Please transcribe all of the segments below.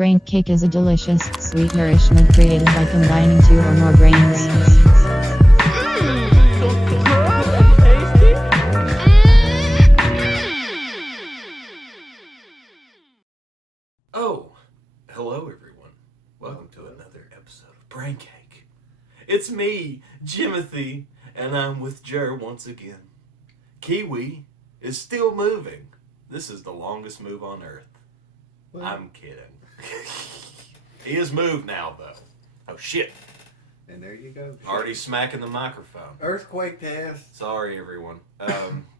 Braincake is a delicious, sweet nourishment created by combining two or more brains. Oh, hello everyone. Welcome to another episode of Braincake. It's me, Jimothy, and I'm with Jer once again. Kiwi is still moving. This is the longest move on Earth. Well, I'm kidding. He has moved now, though. Oh, shit. and there you go. Already smacking the microphone. Earthquake test. Sorry, everyone.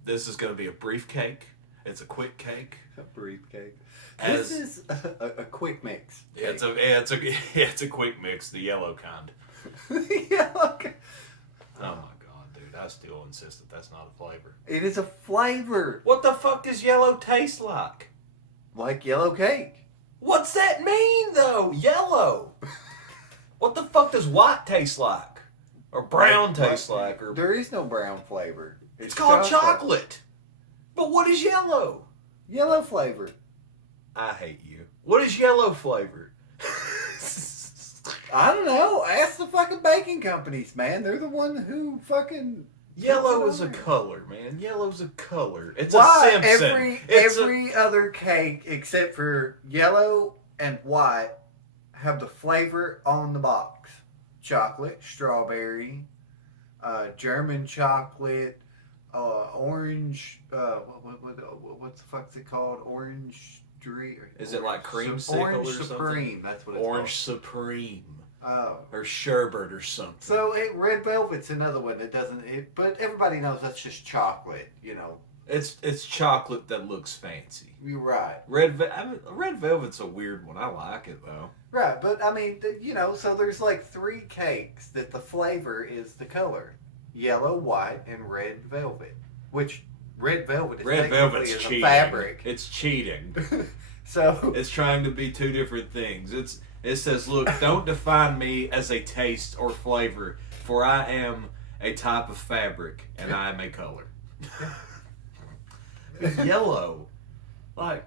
This is going to be a brief cake. It's a quick cake. A brief cake. As- This is a quick mix. Yeah, it's a quick mix, the yellow kind. Yeah, okay. Oh my god, dude! I still insist that that's not a flavor. It is a flavor What the fuck does yellow taste like? like yellow cake. What's that mean, though? Yellow. What the fuck does white taste like? Or brown taste like? Or There is no brown flavor. it's called chocolate. But what is yellow? Yellow flavor. I hate you. What is yellow flavor? I don't know. Ask the fucking baking companies, man. They're the one who fucking. Yellow is a color, man. Yellow's a color. It's Why a Simpson. every other cake except for yellow and white have the flavor on the box? Chocolate, strawberry, German chocolate, orange. What the fuck's it called? Orange. Is it like creamsicle Orange or something? Supreme. That's what it's Orange Supreme. called. Or sherbet or something. So red velvet's another one that doesn't. But everybody knows that's just chocolate. You know. It's chocolate that looks fancy. You're right. Red velvet's a weird one. I like it though. Right, but I mean, so there's like 3 cakes that the flavor is the color: yellow, white, and red velvet. Which red velvet is technically is cheating. a fabric. It's cheating. So It's trying to be two different things. It says, look, don't define me as a taste or flavor, for I am a type of fabric and I am a color. Yellow, like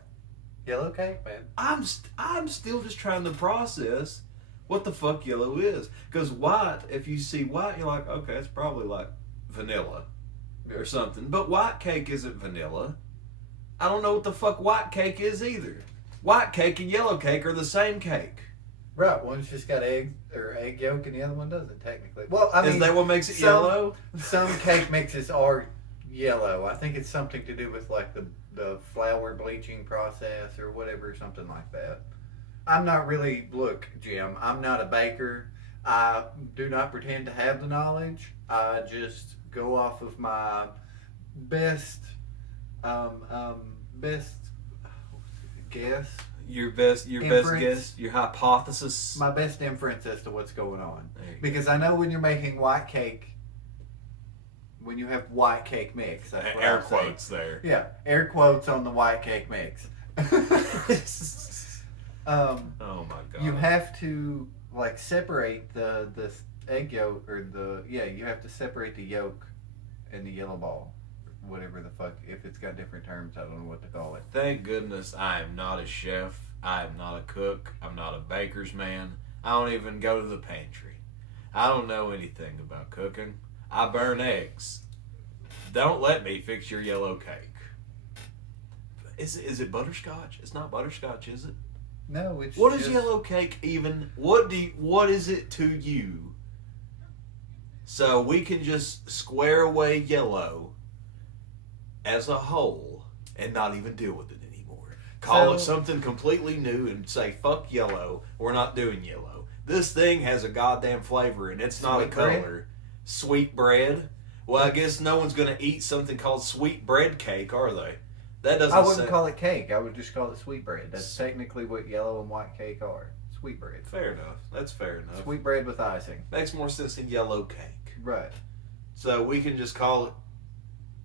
yellow cake, man. I'm still just trying to process what the fuck yellow is. Because white, if you see white, you're like, okay, it's probably like vanilla or something. But white cake isn't vanilla. I don't know what the fuck white cake is either. White cake and yellow cake are the same cake. Right, one's just got egg yolk, and the other one doesn't technically. Well, I mean, Is that what makes it yellow? Some cake mixes are yellow. I think it's something to do with like the flour bleaching process or whatever, something like that. I'm not really. Look, Jim, I'm not a baker. I do not pretend to have the knowledge. I just go off of my best guess. Your best guess, your hypothesis. My best inference as to what's going on. There you Because I know when you're making white cake, when you have white cake mix, that's what air I'm saying. quotes there. Yeah, air quotes on the white cake mix. Oh my god. You have to like separate the egg yolk you have to separate the yolk and the yellow ball, whatever the fuck. If it's got different terms, I don't know what to call it. Thank goodness I am not a chef. I am not a cook. I'm not a baker's man. I don't even go to the pantry. I don't know anything about cooking. I burn eggs. Don't let me fix your yellow cake. Is it butterscotch? It's not butterscotch, is it? No, it's What is just, yellow cake even? What is it to you? So we can just square away yellow as a whole and not even deal with it anymore. Call it something completely new and say, fuck yellow, we're not doing yellow. This thing has a goddamn flavor and it's not a Sweet color. bread? Sweet bread? Well, I guess no one's going to eat something called sweet bread cake, are they? That doesn't I wouldn't say... call it cake. I would just call it sweet bread. That's technically what yellow and white cake are. Sweet bread. Fair enough. That's fair enough. Sweet bread with icing. Makes more sense than yellow cake. Right. So we can just call it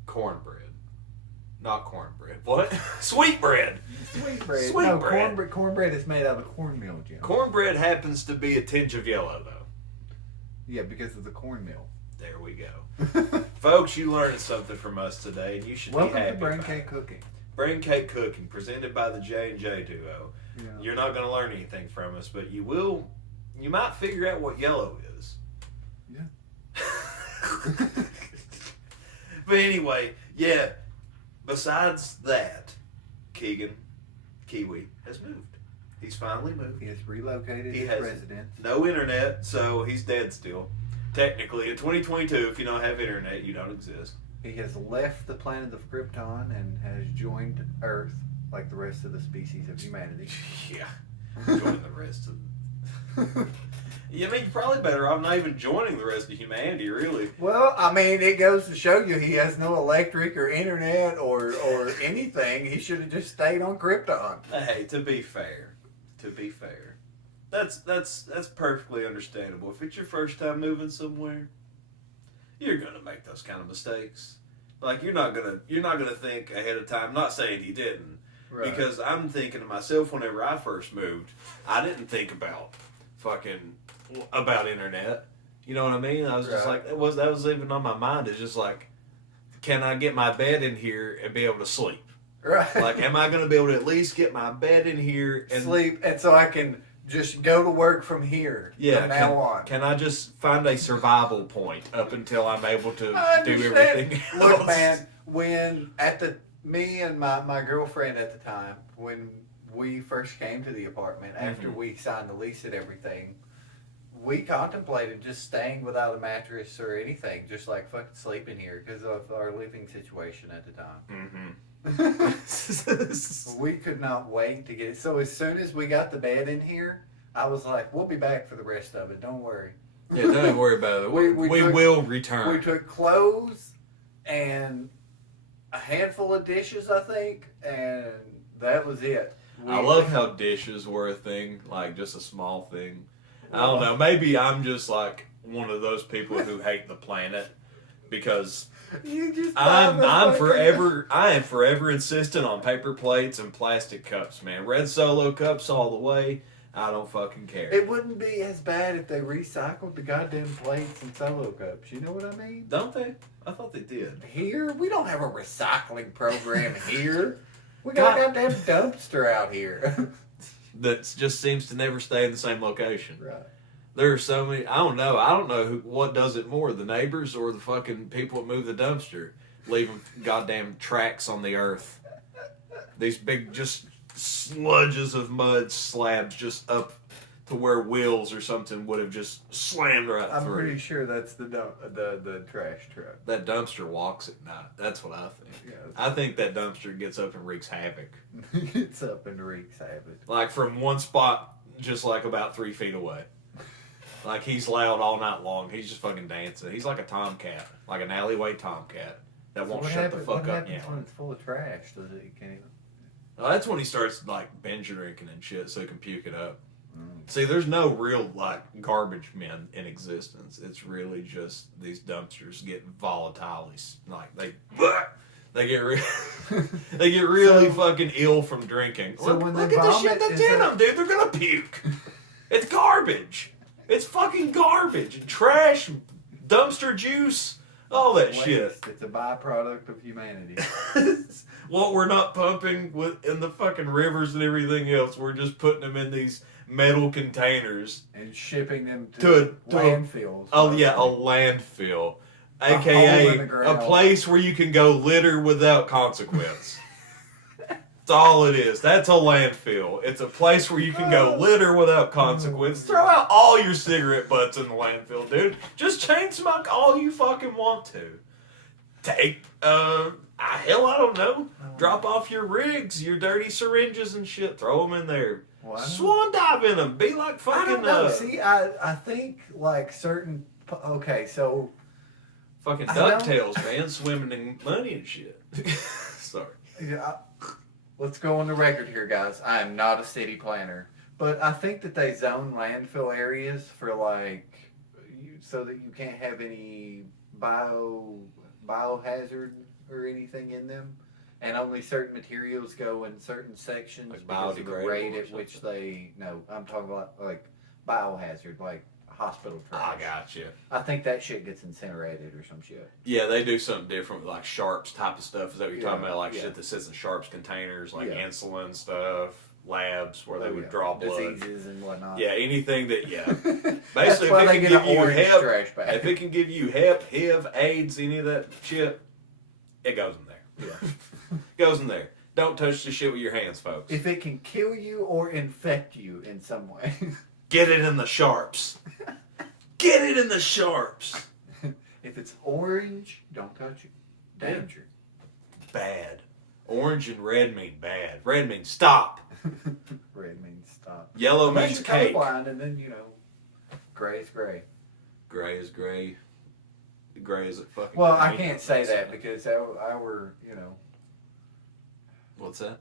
cornbread. Not cornbread. What? Sweet bread. Sweet bread. Sweet no, bread. Cornbread is made out of cornmeal, Jim. Cornbread happens to be a tinge of yellow, though. Yeah, because of the cornmeal. There we go. Folks, you learned something from us today, and you should Welcome be happy to about Braincake it. Cooking. Braincake Cooking, presented by the J&J Duo. Yeah. You're not going to learn anything from us, but you will. You might figure out what yellow is. Yeah. But anyway, yeah. Besides that, Kiwi has moved. He's finally moved. He has relocated He his has residence. no internet, so he's dead still. Technically, in 2022, if you don't have internet, you don't exist. He has left the planet of Krypton and has joined Earth like the rest of the species of humanity. Yeah, joining the rest of. Yeah, I mean, you're probably better off not even joining the rest of humanity, really. Well, I mean, it goes to show you he has no electric or internet or anything. He should have just stayed on Krypton. Hey, to be fair, that's perfectly understandable. If it's your first time moving somewhere, you're gonna make those kind of mistakes. Like you're not gonna think ahead of time. I'm not saying he didn't, Right. because I'm thinking to myself whenever I first moved, I didn't think about internet. You know what I mean? I was just Right. like that was even on my mind. It's just like, can I get my bed in here and be able to sleep? Right. Like, am I going to be able to at least get my bed in here and sleep, and so I can just go to work from here from now on. Can I just find a survival point up until I'm able to I do understand. everything else? Look, man, when me and my girlfriend at the time, when we first came to the apartment, after we signed the lease and everything, we contemplated just staying without a mattress or anything, just like fucking sleeping here because of our living situation at the time. We could not wait to get it. So as soon as we got the bed in here, I was like, we'll be back for the rest of it. Don't worry. Yeah, don't even worry about it. We will return. We took clothes and a handful of dishes, I think, and that was it. I love how dishes were a thing, like just a small thing. I don't know. Maybe I'm just like one of those people who hate the planet because I am forever insistent on paper plates and plastic cups, man. Red Solo cups all the way. I don't fucking care. It wouldn't be as bad if they recycled the goddamn plates and Solo cups. You know what I mean? Don't they? I thought they did. Here, we don't have a recycling program here. We got a goddamn dumpster out here. That just seems to never stay in the same location. Right. There are so many. I don't know what does it more, the neighbors or the fucking people that move the dumpster, leaving goddamn tracks on the earth. These big just sludges of mud slabs just up to where wheels or something would have just slammed right through. I'm pretty sure that's the trash truck. That dumpster walks at night. That's what I think. Yeah, I think that dumpster gets up and wreaks havoc. It's up and wreaks havoc. Like from one spot, just like about 3 feet away. Like he's loud all night long. He's just fucking dancing. He's like a tomcat, like an alleyway tomcat that won't shut the fuck up. What happens when it's full of trash? Does it? You can't even. Well, that's when he starts like binge drinking and shit, so he can puke it up. See, there's no real like garbage men in existence. It's really just these dumpsters get volatile. Like they get they get really fucking ill from drinking. So when look they at the vomit, shit that's in them, dude. They're gonna puke. It's garbage. It's fucking garbage. Trash, dumpster juice, all that shit. It's a byproduct of humanity. What we're not pumping in the fucking rivers and everything else, we're just putting them in these metal containers and shipping them to landfills. Oh yeah, a landfill, aka a place where you can go litter without consequence. That's all it is. That's a landfill. It's a place where you can go litter without consequence. Throw out all your cigarette butts in the landfill, dude. Just chain smoke all you fucking want to. Take, hell, I don't know. Drop off your rigs, your dirty syringes and shit. Throw them in there. Well, Swan dive in them. Be like fucking. I don't know. See, I think like certain. Okay, so. Fucking DuckTales, man, swimming in money and shit. Sorry. Yeah. Let's go on the record here, guys. I am not a city planner, but I think that they zone landfill areas for like, so that you can't have any biohazard or anything in them, and only certain materials go in certain sections like because of the rate at which they. No, I'm talking about like biohazard, like hospital trash. I got you. I think that shit gets incinerated or some shit. Yeah, they do something different with like sharps type of stuff. Is that what you're talking about? Like shit that sits in sharps containers, like insulin stuff. labs where they would draw blood. Diseases and whatnot. Yeah, anything that, That's Basically, why if they it can get give an you orange hep, trash bag. if it can give you hep, HIV, AIDS, any of that shit, it goes in there. Yeah. Goes in there. Don't touch the shit with your hands, folks. If it can kill you or infect you in some way. Get it in the sharps. Get it in the sharps. If it's orange, don't touch it. Danger. Bad. Orange and red mean bad. Red means stop. Red means stop. Yellow Unless means you're cake. colorblind, and then, gray is gray. Gray is gray. Gray is a fucking... Well, I can't say that because our What's that?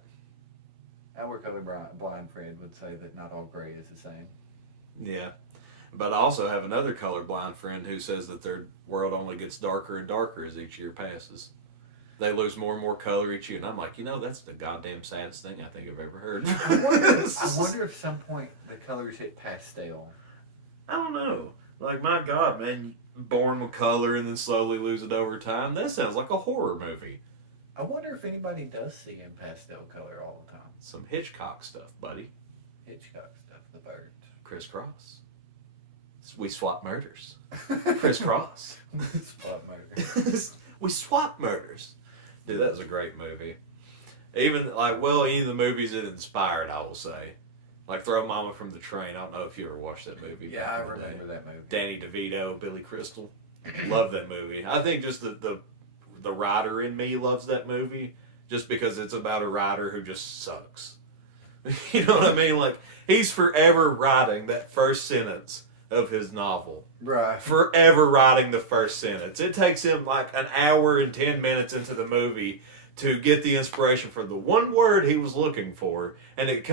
our colorblind friend would say that not all gray is the same. Yeah. But I also have another colorblind friend who says that their world only gets darker and darker as each year passes. They lose more and more color each year. And I'm like, that's the goddamn saddest thing I think I've ever heard. I wonder if some point the colors hit pastel. I don't know. Like, my God, man, born with color and then slowly lose it over time. That sounds like a horror movie. I wonder if anybody does see in pastel color all the time. Some Hitchcock stuff, buddy. Hitchcock stuff, the birds. Crisscross. We swap murders. Crisscross. Spot murder. We swap murders. Dude, that was a great movie. Even, any of the movies it inspired, I will say. Like Throw Mama from the Train. I don't know if you ever watched that movie. Yeah, I remember that movie. Danny DeVito, Billy Crystal. Love that movie. I think just the writer in me loves that movie just because it's about a writer who just sucks. You know what I mean? Like, he's forever writing that first sentence of his novel. Right. Forever writing the first sentence. It takes him like an hour and 10 minutes into the movie to get the inspiration for the one word he was looking for, and it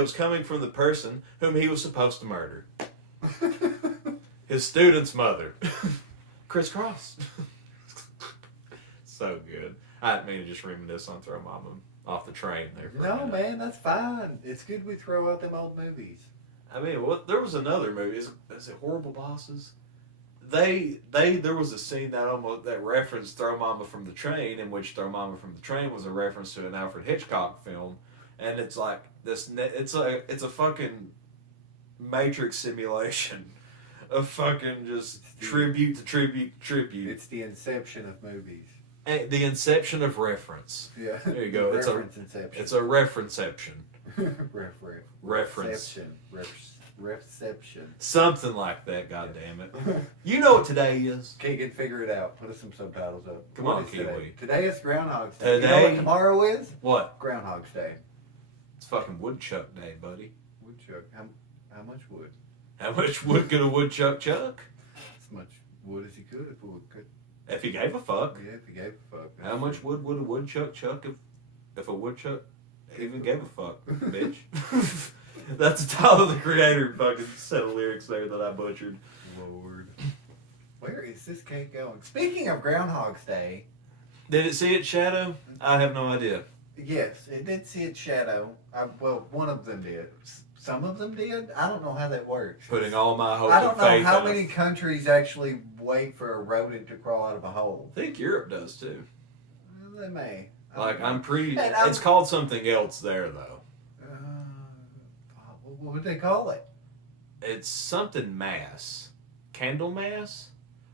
was coming from the person whom he was supposed to murder. His student's mother. Crisscross. So good. I didn't mean to just reminisce on Throw Mama off the train there. No, man, that's fine. It's good we throw out them old movies. I mean, there was another movie. Is it Horrible Bosses? There was a scene that referenced Throw Mama from the Train, in which Throw Mama from the Train was a reference to an Alfred Hitchcock film, and it's like this. It's a fucking Matrix simulation of fucking just tribute to tribute. It's the inception of movies. And the inception of reference. Yeah. There you go. Inception. It's a referenceception. Reference. Reception. Something like that, goddammit. You know what today is? Keegan, figure it out. Put us some subtitles up. Come What on, is today? Kiwi. Today is Groundhogs Day. You know Today- what tomorrow is? What? Groundhogs Day. It's fucking Woodchuck Day, buddy. Woodchuck. How much wood? How much wood could a woodchuck chuck? As much wood as he could if wood could. If he gave a fuck. Yeah, if he gave a fuck. How much wood would a woodchuck chuck if a woodchuck even gave a fuck, bitch? That's the Tyler the Creator fucking set of lyrics there that I butchered. Lord. Where is this cake going? Speaking of Groundhog's Day, Did it see its shadow? I have no idea. yes, it did see its shadow. Well, one of them did. Some of them did. I don't know how that works. Putting all my hope I and don't know faith how in many countries actually wait for a rodent to crawl out of a hole. I think Europe does too. Well, they may. I Like, don't know. I'm pretty... And It's called something else there, though. What would they call it? It's something mass. Candle mass?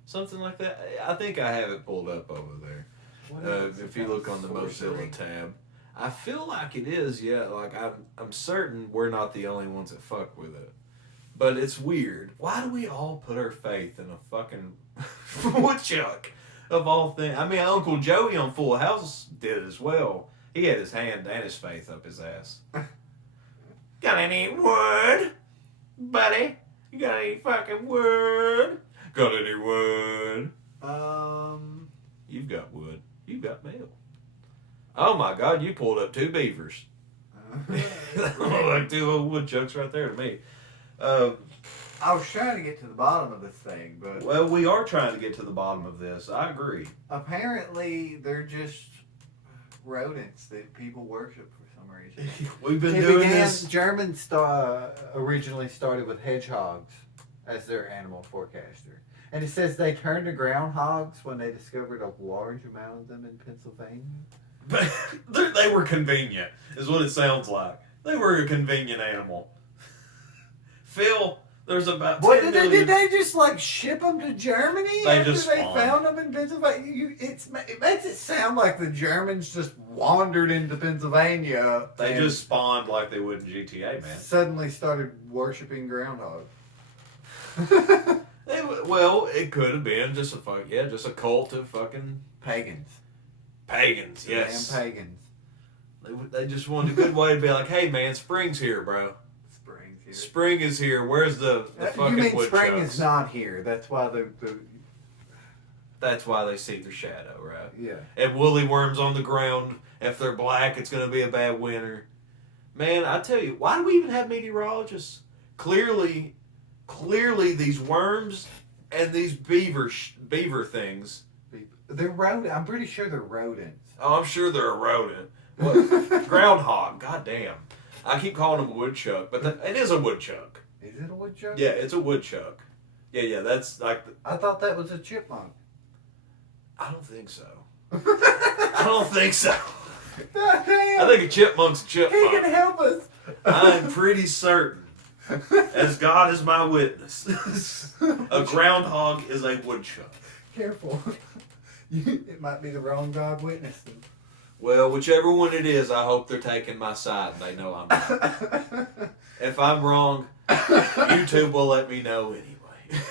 Something like that. I think I have it pulled up over there. What is it? If you look on the Sorcery? Mozilla tab. I feel like it is, yeah. Like, I'm certain we're not the only ones that fuck with it. But it's weird. Why do we all put our faith in a fucking woodchuck of all things? I mean, Uncle Joey on Full House did it as well. He had his hand and his faith up his ass. Got any wood, buddy? You got any fucking wood? Got any wood? You've got wood. You've got mail. Oh my God, you pulled up two beavers. Like two old woodchucks right there to me. I was trying to get to the bottom of this thing, but Well, we are trying to get to the bottom of this. I agree. apparently they're just rodents that people worship for some reason. We've been It doing began, this. Germans originally started with hedgehogs as their animal forecaster. And it says they turned to groundhogs when they discovered a large amount of them in Pennsylvania. But they were convenient, is what it sounds like. They were a convenient animal. Phil, there's about 10 What did they? million. Did they just like ship them to Germany They after just they spawned. found them in Pennsylvania? It makes it sound like the Germans just wandered into Pennsylvania. They and just spawned like they would in GTA, man. suddenly started worshiping groundhog. Well, it could have been just just a cult of fucking Pagans. pagans. Yes, Damn pagans. they just wanted a good way to be like, hey man, spring's here, bro. Spring's here. Spring is here. Where's the fucking You mean woodchucks? spring is not here? That's why That's why they see their shadow, right? yeah. And woolly worms on the ground. If they're black, it's going to be a bad winter. Man, I tell you, why do we even have meteorologists? Clearly, these worms and these beaver things. They're rodent. I'm pretty sure they're rodents. Oh, I'm sure they're a rodent. What? Groundhog. Goddamn. I keep calling them a woodchuck, but it is a woodchuck. Is it a woodchuck? Yeah, it's a woodchuck. Yeah. That's like. I thought that was a chipmunk. I don't think so. I don't think so. God damn. I think a chipmunk's a He can chipmunk. help us. I'm pretty certain, as God is my witness, a groundhog is a woodchuck. Careful. It might be the wrong God witnessing. Well, whichever one it is, I hope they're taking my side and they know I'm right. If I'm wrong, YouTube will let me know anyway.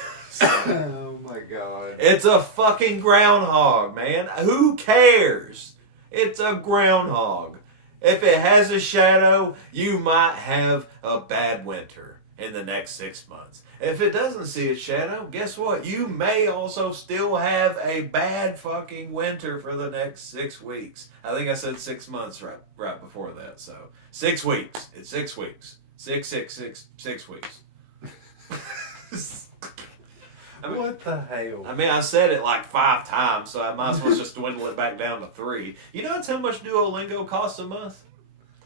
Oh my God. It's a fucking groundhog, man. Who cares? It's a groundhog. If it has a shadow, you might have a bad winter in the next 6 months. If it doesn't see a shadow, guess what? You may also still have a bad fucking winter for the next 6 weeks. I think I said 6 months right before that. So 6 weeks. It's 6 weeks. 6 weeks. What the hell? I mean, I said it like 5 times, so I might as well just dwindle it back down to 3. You know that's how much Duolingo costs a month?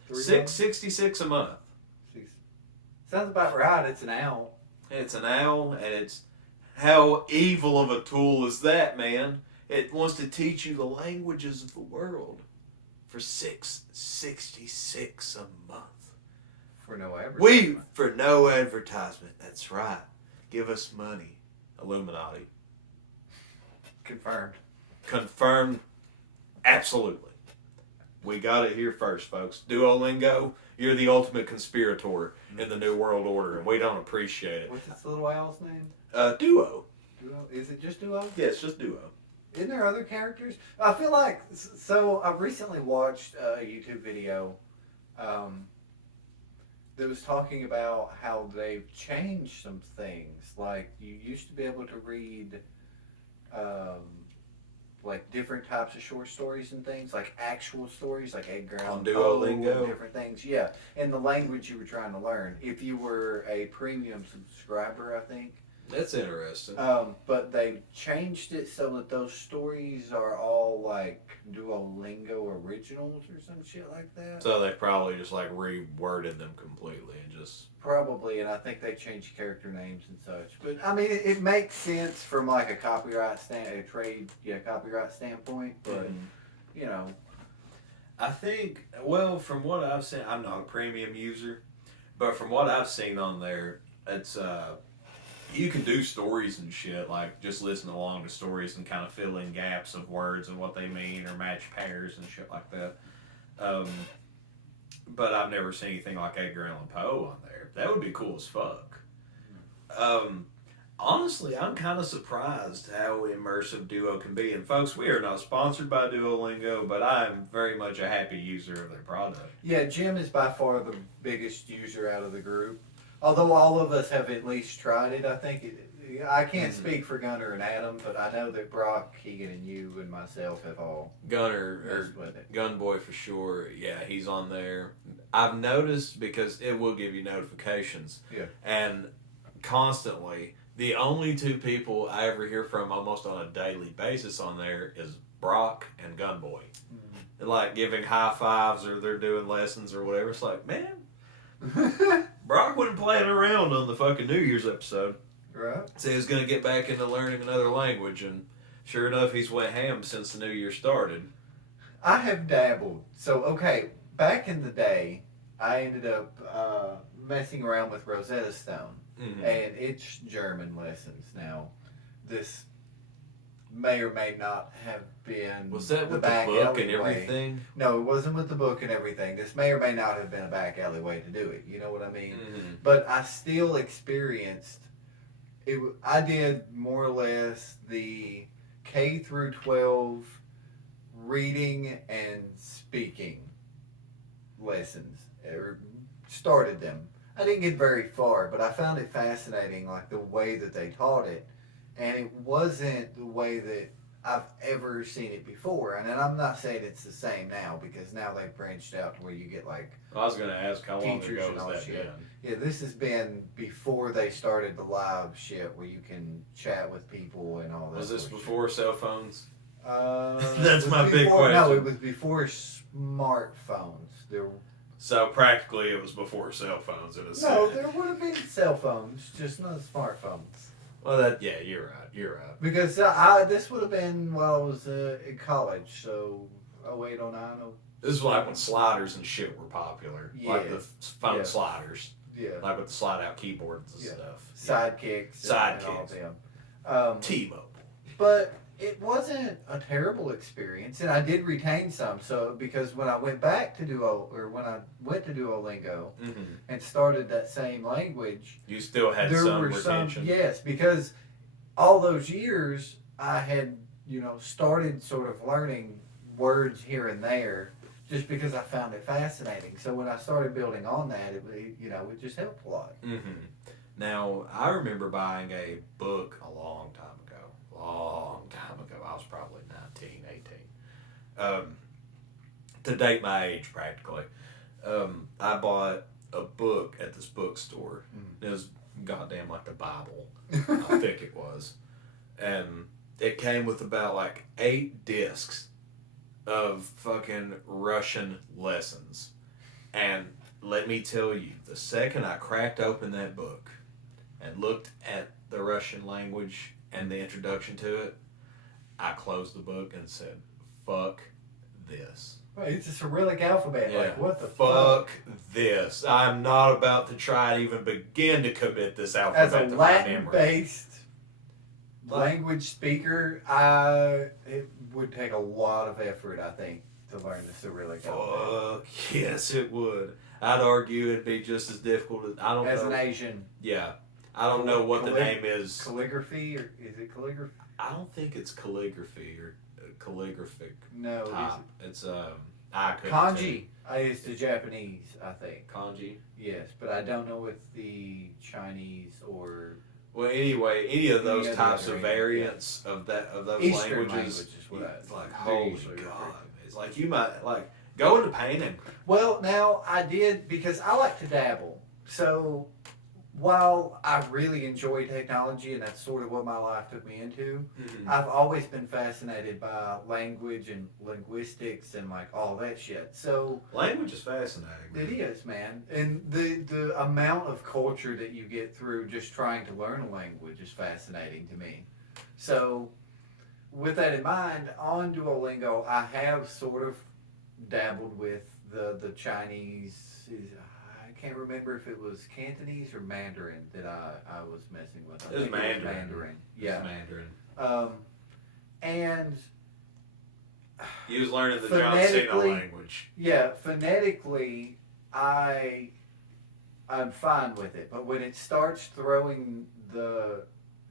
$6.66 a month. Sounds about right. It's an owl. It's an owl, and it's how evil of a tool is that, man? It wants to teach you the languages of the world for $6.66 a month. For no advertisement. For no advertisement. That's right. Give us money. Illuminati. Confirmed. Absolutely. We got it here first, folks. Duolingo, you're the ultimate conspirator in the New World Order, and we don't appreciate it. What's this little owl's name? Duo. Duo? Is it just Duo? Yeah, it's just Duo. Isn't there other characters? I feel like, so I recently watched a YouTube video that was talking about how they've changed some things. Like, you used to be able to read like different types of short stories and things, like actual stories, like Edgar Allan On Poe Duolingo? and different things. Yeah, in the language you were trying to learn. If you were a premium subscriber, I think. That's interesting. But they changed it so that those stories are all like Duolingo originals or some shit like that. So they probably just like reworded them completely and just... Probably, and I think they changed character names and such. But I mean, it makes sense from like a copyright copyright standpoint. But you know, I think, well, from what I've seen, I'm not a premium user, but from what I've seen on there, it's you can do stories and shit, like just listen along to stories and kind of fill in gaps of words and what they mean or match pairs and shit like that. But I've never seen anything like Edgar Allan Poe on there. That would be cool as fuck. Honestly, I'm kind of surprised how immersive Duo can be. And folks, we are not sponsored by Duolingo, but I am very much a happy user of their product. yeah, Jim is by far the biggest user out of the group. Although all of us have at least tried it, I think I can't speak for Gunnar and Adam, but I know that Brock, Keegan, and you and myself have all messed with it. Gunboy for sure. Yeah, he's on there. I've noticed because it will give you notifications. Yeah. And constantly, the only 2 people I ever hear from almost on a daily basis on there is Brock and Gunboy. Mm-hmm. Like giving high fives or they're doing lessons or whatever. It's like, man, Brock wasn't playing around on the fucking New Year's episode. Right. So he was going to get back into learning another language, and sure enough, he's went ham since the New Year started. I have dabbled. So, okay, back in the day, I ended up messing around with Rosetta Stone, Mm-hmm. and it's German lessons. Now, this may or may not have been Was that with the back book and alleyway. everything? No, it wasn't with the book and everything. This may or may not have been a back alleyway to do it. You know what I mean? Mm-hmm. But I still experienced it. I did more or less the K through 12 reading and speaking lessons, or started them. I didn't get very far, but I found it fascinating, like the way that they taught it, and it wasn't the way that I've ever seen it before. And then I'm not saying it's the same now, because now they've branched out to where you get like I was going to ask how long teachers ago and all was that shit. been? Yeah, this has been before they started the live shit where you can chat with people and all that. Was this sort of before cell phones? shit. That's it was my big before- No, question. it was before smartphones. So practically it was before cell phones in a sense. No, there would have been cell phones, just not smartphones. Well, you're right. Because this would have been while I was in college, so 08, 09, This is like when sliders and shit were popular. Like Yeah. the phone Yeah. sliders. yeah, Like with the slide out keyboards and Yeah. stuff. sidekicks, and all Sidekicks. them. T-Mobile. But it wasn't a terrible experience, and I did retain some. So because when I went back to when I went to Duolingo Mm-hmm. and started that same language, You still had there some were retention. some, yes, because all those years I had started sort of learning words here and there just because I found it fascinating. So when I started building on that, it just helped a lot. Mm-hmm. Now, I remember buying a book a long time ago. I was probably 19, 18. To date my age, practically. I bought a book at this bookstore. It was goddamn like the Bible. How thick it was. And it came with about like 8 discs of fucking Russian lessons. And let me tell you, the second I cracked open that book and looked at the Russian language and the introduction to it, I closed the book and said, fuck this. Right, it's a Cyrillic alphabet. Yeah, Like, what the fuck this. I'm not about to try to even begin to commit this alphabet As a to my memory. Latin-based language speaker, it would take a lot of effort, I think, to learn the Cyrillic alphabet. Fuck yes, it would. I'd argue it'd be just as difficult as I don't As know. an Asian, Yeah, I don't know what the name is. calligraphy, or is it calligraphy? I don't think it's calligraphy or calligraphic No, type. It's I couldn't kanji is the Japanese, I think. tell. Kanji. Yes, but I don't know if the Chinese or Well, anyway, any of those Any of the types other of Asian, variants of those Eastern languages, language is what it's like they're holy usually referred god! to. It's like you might like go into painting. Well, now I did, because I like to dabble. So while I really enjoy technology, and that's sort of what my life took me into, I've always been fascinated by language and linguistics and like all that shit. So Language is fascinating. it is, man. And the amount of culture that you get through just trying to learn a language is fascinating to me. So with that in mind, on Duolingo, I have sort of dabbled with the Chinese. I can't remember if it was Cantonese or Mandarin that I was messing with. I It was think Mandarin. Mandarin. It's Yeah. Mandarin. And You was learning the John Cena Phonetically- language. yeah, phonetically, I'm fine with it. But when it starts throwing the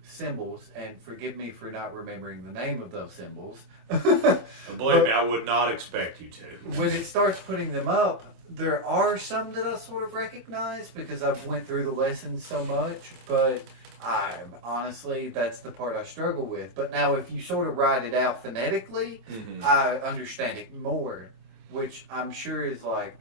symbols, and forgive me for not remembering the name of those symbols, And believe me, I would not expect you to. when it starts putting them up, there are some that I sort of recognize because I've went through the lessons so much, but honestly, that's the part I struggle with. But now if you sort of write it out phonetically, Mm-hmm. I understand it more, which I'm sure is like,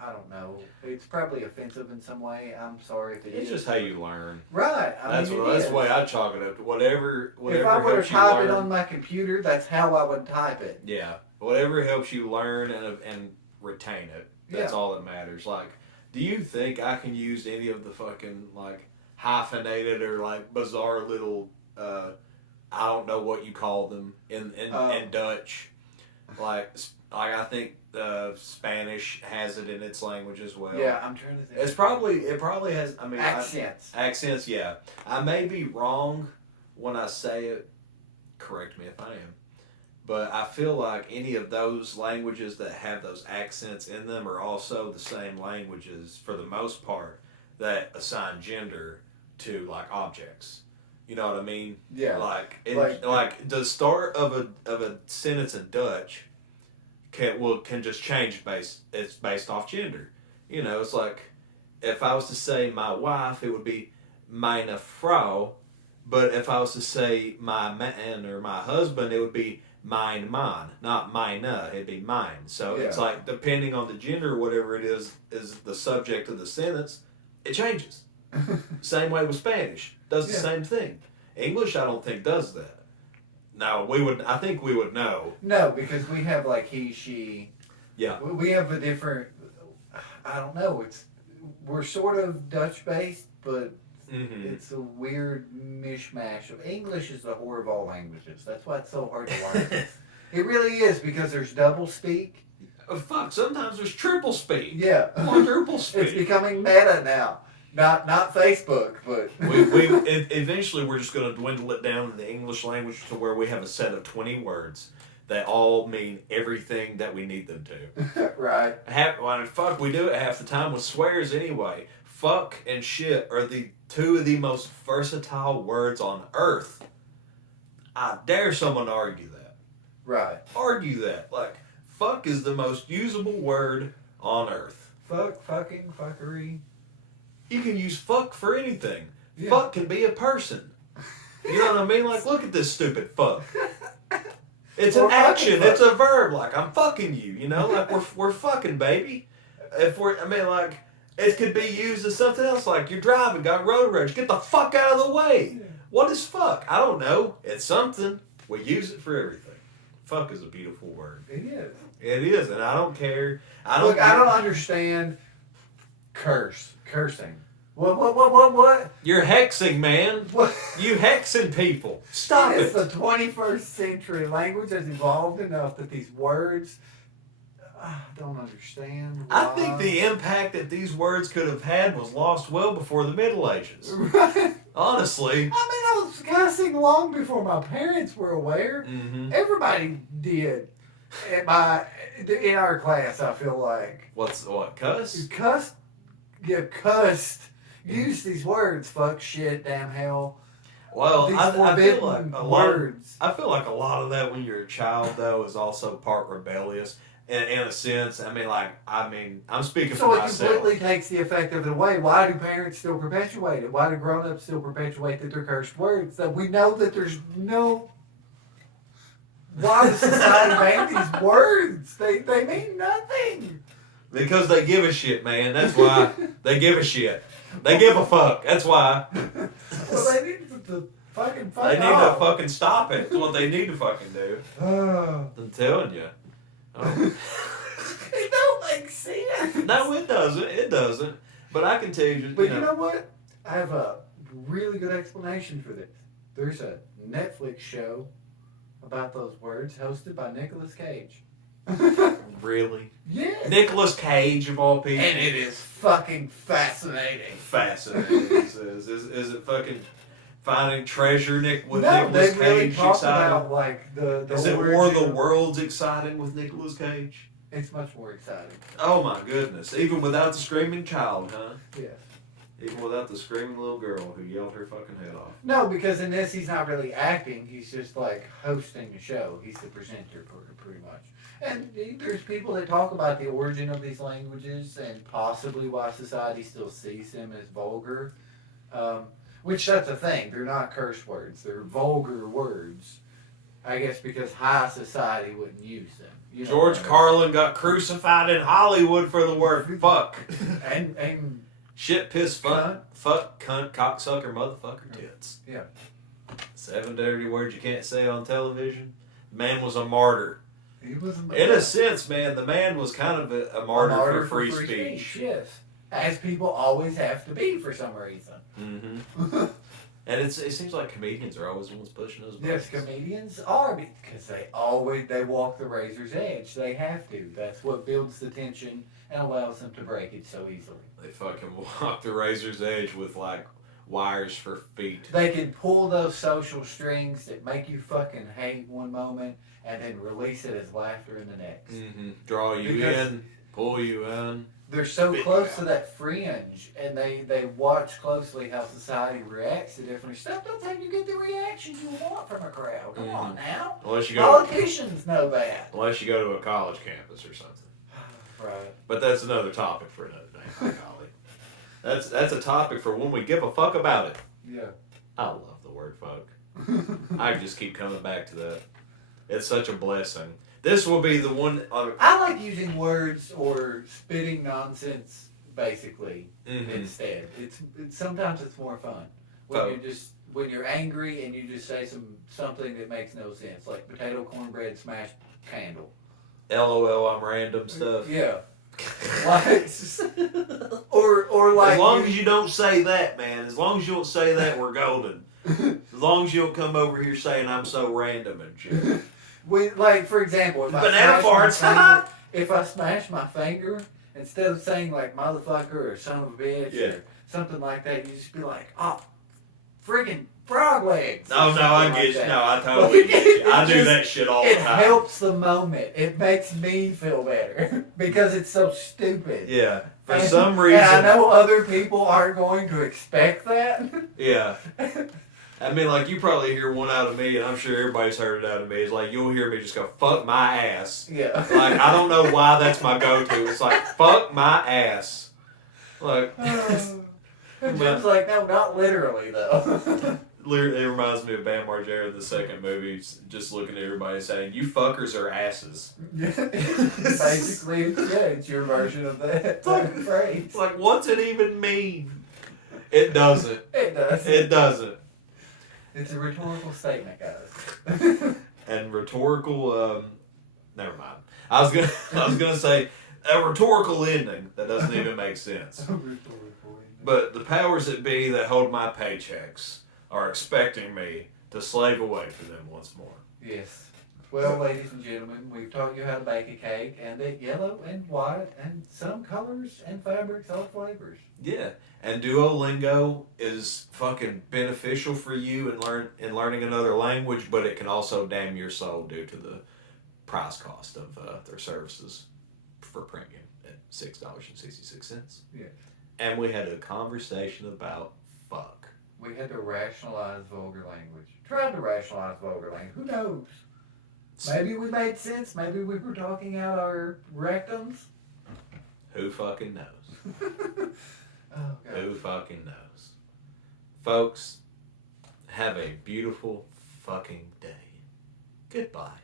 I don't know, it's probably offensive in some way. I'm sorry if it is. It's just how you learn. Right. That's the way I chalk it up to. Whatever If I were to helps you type learn. it on my computer, that's how I would type it. Yeah, whatever helps you learn and retain it. That's Yeah. all that matters. Like, do you think I can use any of the fucking like hyphenated or like bizarre little I don't know what you call them in Dutch, Like I think Spanish has it in its language as well. Yeah, I'm trying to think. It probably has. I mean, Accents. Accents. Yeah, I may be wrong when I say it. Correct me if I am. But I feel like any of those languages that have those accents in them are also the same languages for the most part that assign gender to like objects. You know what I mean? Yeah. Like the start of a sentence in Dutch can just change it's based off gender. You know, it's like if I was to say my wife, it would be meine Frau, but if I was to say my man or my husband, it would be mein Mann, not meine. It'd be mine. So it's like depending on the gender, or whatever it is the subject of the sentence, it changes. Same way with Spanish, does the same thing. English, I don't think does that. No, I think we would know. No, because we have like he, she. Yeah. We have a different. I don't know. We're sort of Dutch based, but it's a weird mishmash of English. Is the whore of all languages. That's why it's so hard to learn. It really is because there's double speak. Oh, fuck! Sometimes there's triple speak. Yeah, quadruple speak. It's becoming meta now. Not Facebook, but eventually we're just going to dwindle it down in the English language to where we have a set of 20 words that all mean everything that we need them to. Right. Fuck, we do it half the time with swears anyway. Fuck and shit are the two of the most versatile words on earth. I dare someone to argue that. Right. Argue that. Like, fuck is the most usable word on earth. Fuck, fucking, fuckery. You can use fuck for anything. Yeah. Fuck can be a person. You know what I mean? Like, look at this stupid fuck. It's an action. It's a verb. Like, I'm fucking you. You know, like we're fucking, baby. It could be used as something else. Like you're driving, got road rage. Get the fuck out of the way. Yeah. What is fuck? I don't know. It's something. We use it for everything. Fuck is a beautiful word. It is. It is, and I don't care. I don't understand. Cursing. What? You're hexing, man. What? You hexing people. Stop it. It's the 21st century. Language has evolved enough that these words, I don't understand. Why. I think the impact that these words could have had was lost well before the Middle Ages. Right. Honestly. I was cussing long before my parents were aware. Mm-hmm. Everybody did. In our class, I feel like. What, cuss? Cussed. Use these words, fuck, shit, damn, hell. Well, I feel like words. I feel like a lot of that when you're a child, though, is also part rebellious. In a sense, I'm speaking for myself. So it completely takes the effect of it away. Why do parents still perpetuate it? Why do grown-ups still perpetuate that they're cursed words? That we know that there's no... Why does society ban these words? They mean nothing. Because they give a shit, man. That's why. They give a shit. They give a fuck. That's why. Well, they need to fucking fuck They need off. to fucking stop it. That's what they need to fucking do. I'm telling you. Oh. It don't make sense. No, it doesn't. It doesn't. But I can tell you. But you know what? I have a really good explanation for this. There's a Netflix show about those words hosted by Nicolas Cage. Really? Yes. Nicolas Cage of all people. And it is fucking fascinating. Fascinating. Is it fucking finding treasure with No, Nicolas they really Cage talk exciting? about like the Is it War of the Worlds exciting with Nicolas Cage? It's much more exciting. Oh my goodness. Even without the screaming child, huh? Yes. Even without the screaming little girl who yelled her fucking head off. No, because in this he's not really acting. He's just like hosting a show. He's the presenter pretty much. And there's people that talk about the origin of these languages and possibly why society still sees them as vulgar. Which that's the thing. They're not curse words. They're vulgar words. I guess because high society wouldn't use them. You know, George Carlin got crucified in Hollywood for the word fuck. and shit, piss, fuck, cunt, cocksucker, motherfucker, tits. Yeah. 7 dirty words you can't say on television. The man was a martyr. He was in a sense, man, the man was kind of a martyr for free speech. Yes. As people always have to be for some reason. Mm-hmm. And it seems like comedians are always the ones pushing those buttons. Yes, comedians are because they walk the razor's edge. They have to. That's what builds the tension and allows them to break it so easily. They fucking walk the razor's edge with like wires for feet. They can pull those social strings that make you fucking hate one moment and then release it as laughter in the next. Mm-hmm. Draw you in, pull you in. They're so spit close you to out. that fringe, and they watch closely how society reacts to different stuff. That's how you get the reaction you want from a crowd. Come on now. Unless you go Politicians know that. unless you go to a college campus or something. Right. But that's another topic for another day, by golly. That's a topic for when we give a fuck about it. Yeah. I love the word fuck. I just keep coming back to that. It's such a blessing. This will be the one. I like using words or spitting nonsense, basically, instead. It's sometimes it's more fun when you're angry and you just say something that makes no sense, like potato cornbread smashed candle. LOL, I'm random stuff. Yeah. Like, or like. As long as you don't say that, man. As long as you don't say that, we're golden. As long as you don't come over here saying I'm so random and shit. Like, for example, Bananafarts. if I smash my finger, instead of saying like motherfucker or son of a bitch or something like that, you just be like, oh, friggin' frog legs. No, I get you. No, I totally get you. I do that shit all the time. It helps the moment. It makes me feel better because it's so stupid. Yeah. For some reason. And I know other people aren't going to expect that. Yeah. I mean, like, you probably hear one out of me, and I'm sure everybody's heard it out of me. It's like, you'll hear me just go, fuck my ass. Yeah. Like, I don't know why that's my go-to. It's like, fuck my ass. Like, Jim's like, no, not literally, though. it reminds me of Bam Margera, the second movie, just looking at everybody saying, you fuckers are asses. Basically, it's your version of that phrase. Like, what's it even mean? It doesn't. It does. It doesn't. It's a rhetorical statement, guys. And rhetorical, never mind. I was gonna say a rhetorical ending that doesn't even make sense. But the powers that be that hold my paychecks are expecting me to slave away for them once more. Yes. Well, ladies and gentlemen, we've taught you how to bake a cake, and that yellow and white and some colors and fabrics, all flavors. Yeah, and Duolingo is fucking beneficial for you in learning another language, but it can also damn your soul due to the price cost of their services for premium at $6.66. Yeah. And we had a conversation about fuck. We had to rationalize vulgar language. Tried to rationalize vulgar language. Who knows? Maybe we made sense. Maybe we were talking out our rectums. Who fucking knows? Oh, God. Who fucking knows? Folks, have a beautiful fucking day. Goodbye.